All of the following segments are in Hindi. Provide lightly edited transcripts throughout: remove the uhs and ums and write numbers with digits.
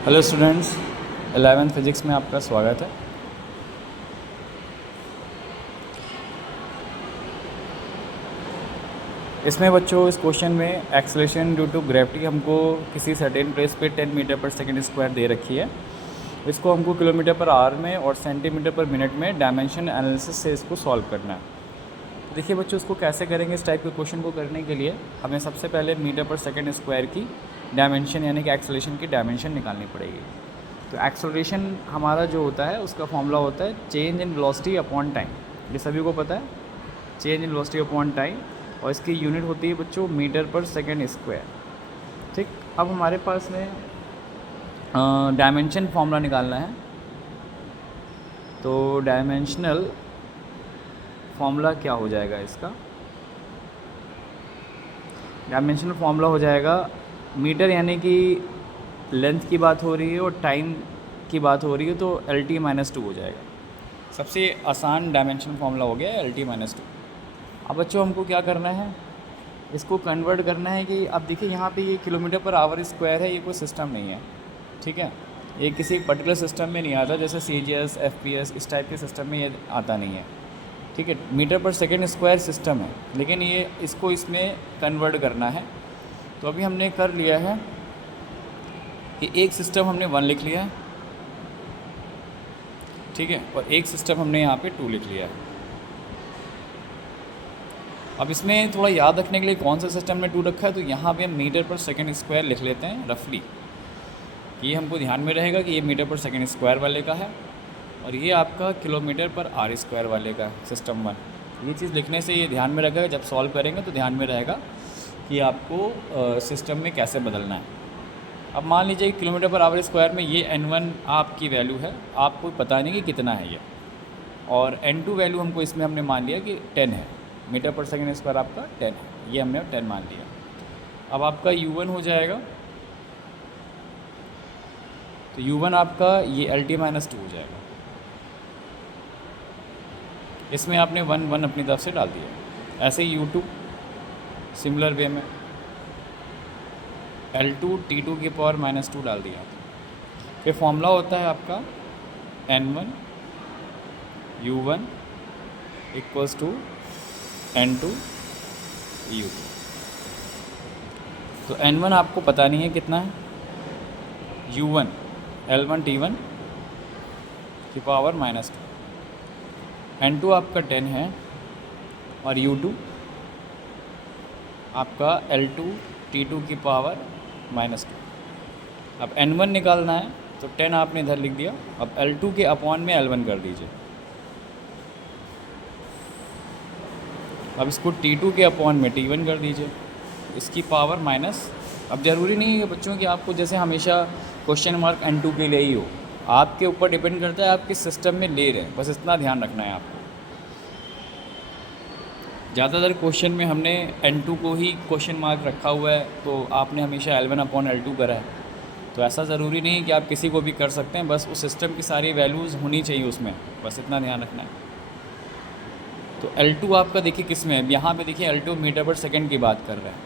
हेलो स्टूडेंट्स, 11th फिजिक्स में आपका स्वागत है। इसमें बच्चों इस क्वेश्चन में एक्सेलरेशन ड्यू टू ग्रेविटी हमको किसी सर्टेन प्लेस पे 10 मीटर पर सेकेंड स्क्वायर दे रखी है। इसको हमको किलोमीटर पर आवर में और सेंटीमीटर पर मिनट में डायमेंशन एनालिसिस से इसको सॉल्व करना है। तो देखिए बच्चों, इसको कैसे करेंगे। इस टाइप के क्वेश्चन को करने के लिए हमें सबसे पहले मीटर पर सेकेंड स्क्वायर की डायमेंशन यानी कि एक्सेलरेशन की डायमेंशन निकालनी पड़ेगी। तो एक्सेलरेशन हमारा जो होता है उसका फॉर्मूला होता है change in velocity upon time. ये सभी को पता है, change in velocity upon time, और इसकी यूनिट होती है बच्चों मीटर पर सेकेंड स्क्वायर। ठीक, अब हमारे पास में डायमेंशन फॉर्मूला निकालना है। तो डायमेंशनल फॉर्मूला क्या हो जाएगा इसका? डायमेंशनल फॉर्मूला हो जाएगा, मीटर यानी कि लेंथ की बात हो रही है और टाइम की बात हो रही है, तो LT-2 हो जाएगा। सबसे आसान डायमेंशन फॉर्मूला हो गया LT-2। अब बच्चों हमको क्या करना है, इसको कन्वर्ट करना है कि अब देखिए यहाँ पे ये किलोमीटर पर आवर स्क्वायर है, ये कोई सिस्टम नहीं है। ठीक है, ये किसी पर्टिकुलर सिस्टम में नहीं आता, जैसे CGS, FPS इस टाइप के सिस्टम में ये आता नहीं है। ठीक है, मीटर पर सेकेंड स्क्वायर सिस्टम है, लेकिन ये इसको इसमें कन्वर्ट करना है। तो अभी हमने कर लिया है कि एक सिस्टम हमने 1 लिख लिया है, ठीक है, और एक सिस्टम हमने यहाँ पे 2 लिख लिया है। अब इसमें थोड़ा याद रखने के लिए कौन सा सिस्टम में 2 रखा है, तो यहाँ पे हम मीटर पर सेकेंड स्क्वायर लिख लेते हैं रफली। ये हमको ध्यान में रहेगा कि ये मीटर पर सेकेंड स्क्वायर वाले का है और ये आपका किलोमीटर पर आर स्क्वायर वाले का है, सिस्टम 1। ये चीज़ लिखने से ये ध्यान में रखेगा, जब सॉल्व करेंगे तो ध्यान में रहेगा कि आपको सिस्टम में कैसे बदलना है। अब मान लीजिए किलोमीटर पर आवर स्क्वायर में ये N1 आपकी वैल्यू है, आपको पता नहीं कि कितना है ये, और N2 वैल्यू हमको इसमें हमने मान लिया कि 10 है। मीटर पर सेकेंड स्क्वायर आपका 10 है, ये हमने 10 मान लिया। अब आपका U1 हो जाएगा, तो U1 आपका ये LT-2 हो जाएगा। इसमें आपने 1 अपनी तरफ से डाल दिया। ऐसे ही U2 सिमिलर वे में L2 T2 की पावर -2 डाल दिया। फिर फॉर्मूला होता है आपका N1 U1 equals to N2 U2। तो N1 आपको पता नहीं है कितना है, U1 L1 T1 की पावर -2, N2 आपका 10 है और U2 आपका L2 T2 की पावर -2। अब N1 निकालना है तो 10 आपने इधर लिख दिया। अब L2 के अपॉन में L1 कर दीजिए। अब इसको T2 के अपॉन में T1 कर दीजिए, इसकी पावर माइनस। अब ज़रूरी नहीं है बच्चों कि आपको जैसे हमेशा क्वेश्चन मार्क N2 के लिए ही हो, आपके ऊपर डिपेंड करता है आप किस सिस्टम में ले रहे हैं, बस इतना ध्यान रखना है आपको। ज़्यादातर क्वेश्चन में हमने N2 को ही क्वेश्चन मार्क रखा हुआ है, तो आपने हमेशा L1/L2 करा है। तो ऐसा ज़रूरी नहीं है कि आप किसी को भी कर सकते हैं, बस उस सिस्टम की सारी वैल्यूज़ होनी चाहिए उसमें, बस इतना ध्यान रखना है। तो L2 आपका देखिए किस में है, यहाँ पे देखिए L2 मीटर पर सेकंड की बात कर रहा है,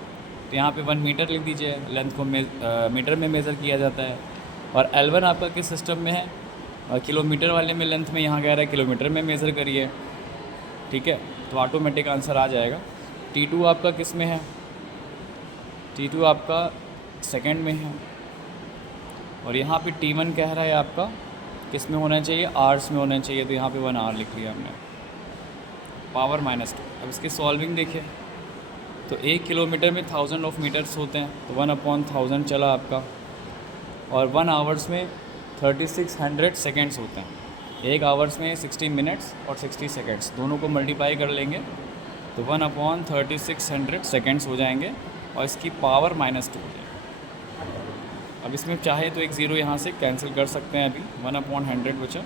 तो यहाँ पे 1 मीटर लिख दीजिए, लेंथ को मीटर में मेज़र किया जाता है। और L1 आपका किस सिस्टम में है, किलोमीटर वाले में लेंथ में, यहाँ कह रहा है किलोमीटर में मेज़र करिए। ठीक है, तो ऑटोमेटिक आंसर आ जाएगा। T2 आपका किस में है, T2 आपका सेकंड में है, और यहाँ पे T1 कह रहा है आपका किस में होना चाहिए, आर्स में होना चाहिए, तो यहाँ पे 1 आर लिख लिया हमने, पावर -2। अब इसकी सॉल्विंग देखिए, तो 1 किलोमीटर में 1000 ऑफ मीटर्स होते हैं, तो 1/1000 चला आपका, और 1 आवर्स में 3600 सेकेंड्स होते हैं। 1 आवर्स में 60 मिनट्स और 60 सेकेंड्स दोनों को मल्टीप्लाई कर लेंगे तो 1/3600 सेकेंड्स हो जाएंगे, और इसकी पावर -2 हो जाएगी। अब इसमें चाहे तो एक ज़ीरो यहाँ से कैंसिल कर सकते हैं, अभी 1/100 बचा,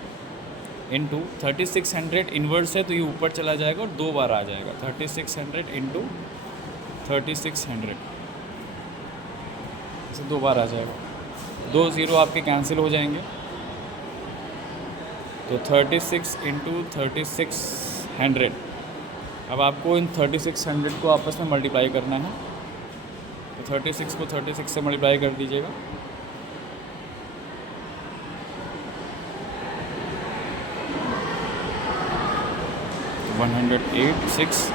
इंटू 3600 इन्वर्स है तो ये ऊपर चला जाएगा और 2 बार आ जाएगा, 3600 इंटू 3600 इसे 2 बार आ जाएगा, 2 ज़ीरो आपके कैंसिल हो जाएंगे, तो 36 इंटू 3600। अब आपको इन 3600 को आपस में मल्टीप्लाई करना है, तो 36 को 36 से मल्टीप्लाई कर दीजिएगा, 108.6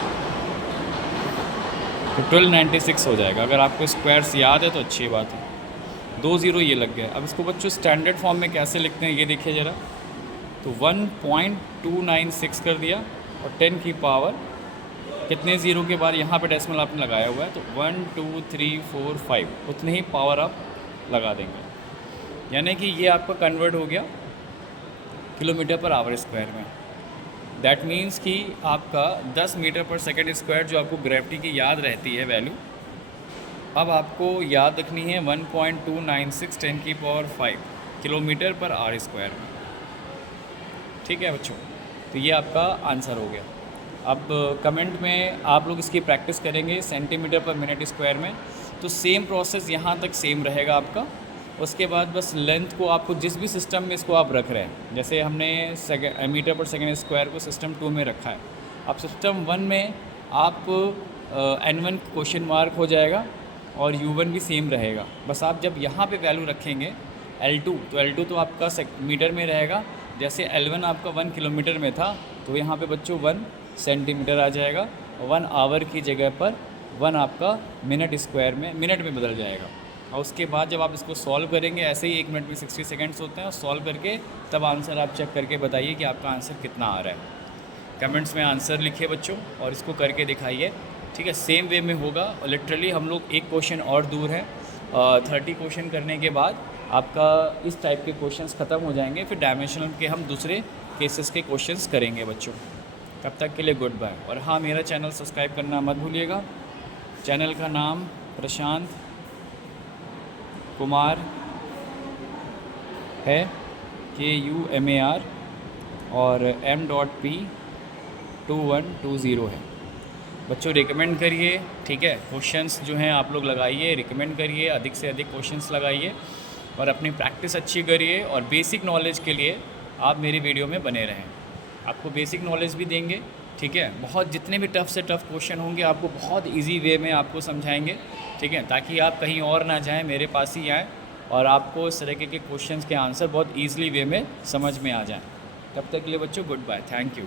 तो 1296 हो जाएगा। अगर आपको स्क्वायर्स याद है तो अच्छी बात है। 2 ज़ीरो ये लग गया। अब इसको बच्चों स्टैंडर्ड फॉर्म में कैसे लिखते हैं ये देखिए ज़रा। तो 1.296 कर दिया और 10 की पावर कितने ज़ीरो के बाद यहाँ पे डेसिमल आपने लगाया हुआ है, तो 1 2 3 4 5 उतने ही पावर आप लगा देंगे। यानी कि ये आपका कन्वर्ट हो गया किलोमीटर पर आवर स्क्वायर में। दैट मीन्स कि आपका 10 मीटर पर सेकेंड स्क्वायर जो आपको ग्रेविटी की याद रहती है वैल्यू, अब आपको याद रखनी है 1.296 10 की पावर 5 किलोमीटर पर आर स्क्वायर में। ठीक है बच्चों, तो ये आपका आंसर हो गया। अब कमेंट में आप लोग इसकी प्रैक्टिस करेंगे सेंटीमीटर पर मिनट स्क्वायर में, तो सेम प्रोसेस यहाँ तक सेम रहेगा आपका। उसके बाद बस लेंथ को आपको जिस भी सिस्टम में इसको आप रख रहे हैं, जैसे हमने मीटर पर सेकेंड स्क्वायर को सिस्टम 2 में रखा है, अब सिस्टम 1 में आप N1 क्वेश्चन मार्क हो जाएगा और U1 भी सेम रहेगा। बस आप जब यहाँ पे वैल्यू रखेंगे L2, तो L2 तो आपका मीटर में रहेगा। जैसे L1 आपका 1 किलोमीटर में था, तो यहाँ पे बच्चों 1 सेंटीमीटर आ जाएगा। 1 आवर की जगह पर 1 आपका मिनट स्क्वायर में मिनट में बदल जाएगा। और उसके बाद जब आप इसको सॉल्व करेंगे, ऐसे ही 1 मिनट में 60 सेकेंड्स होते हैं, और सॉल्व करके तब आंसर आप चेक करके बताइए कि आपका आंसर कितना आ रहा है। कमेंट्स में आंसर लिखिए बच्चों और इसको करके दिखाइए। ठीक है, सेम वे में होगा। और लिटरली हम लोग एक क्वेश्चन और दूर हैं। 30 क्वेश्चन करने के बाद आपका इस टाइप के क्वेश्चंस ख़त्म हो जाएंगे। फिर डायमेंशनल के हम दूसरे केसेस के क्वेश्चंस करेंगे बच्चों। तब तक के लिए गुड बाय। और हाँ, मेरा चैनल सब्सक्राइब करना मत भूलिएगा। चैनल का नाम प्रशांत कुमार है, KUMAR, और M.P2120 है। बच्चों रिकमेंड करिए, ठीक है। क्वेश्चंस जो हैं आप लोग लगाइए, रिकमेंड करिए, अधिक से अधिक क्वेश्चंस लगाइए और अपनी प्रैक्टिस अच्छी करिए। और बेसिक नॉलेज के लिए आप मेरी वीडियो में बने रहें। आपको बेसिक नॉलेज भी देंगे, ठीक है। बहुत जितने भी टफ़ से टफ़ क्वेश्चन होंगे आपको बहुत इजी वे में आपको समझाएंगे, ठीक है, ताकि आप कहीं और ना जाएं, मेरे पास ही आएँ और आपको इस तरह के क्वेश्चंस के आंसर बहुत ईजिली वे में समझ में आ जाएं। तब तक के लिए बच्चों गुड बाय, थैंक यू।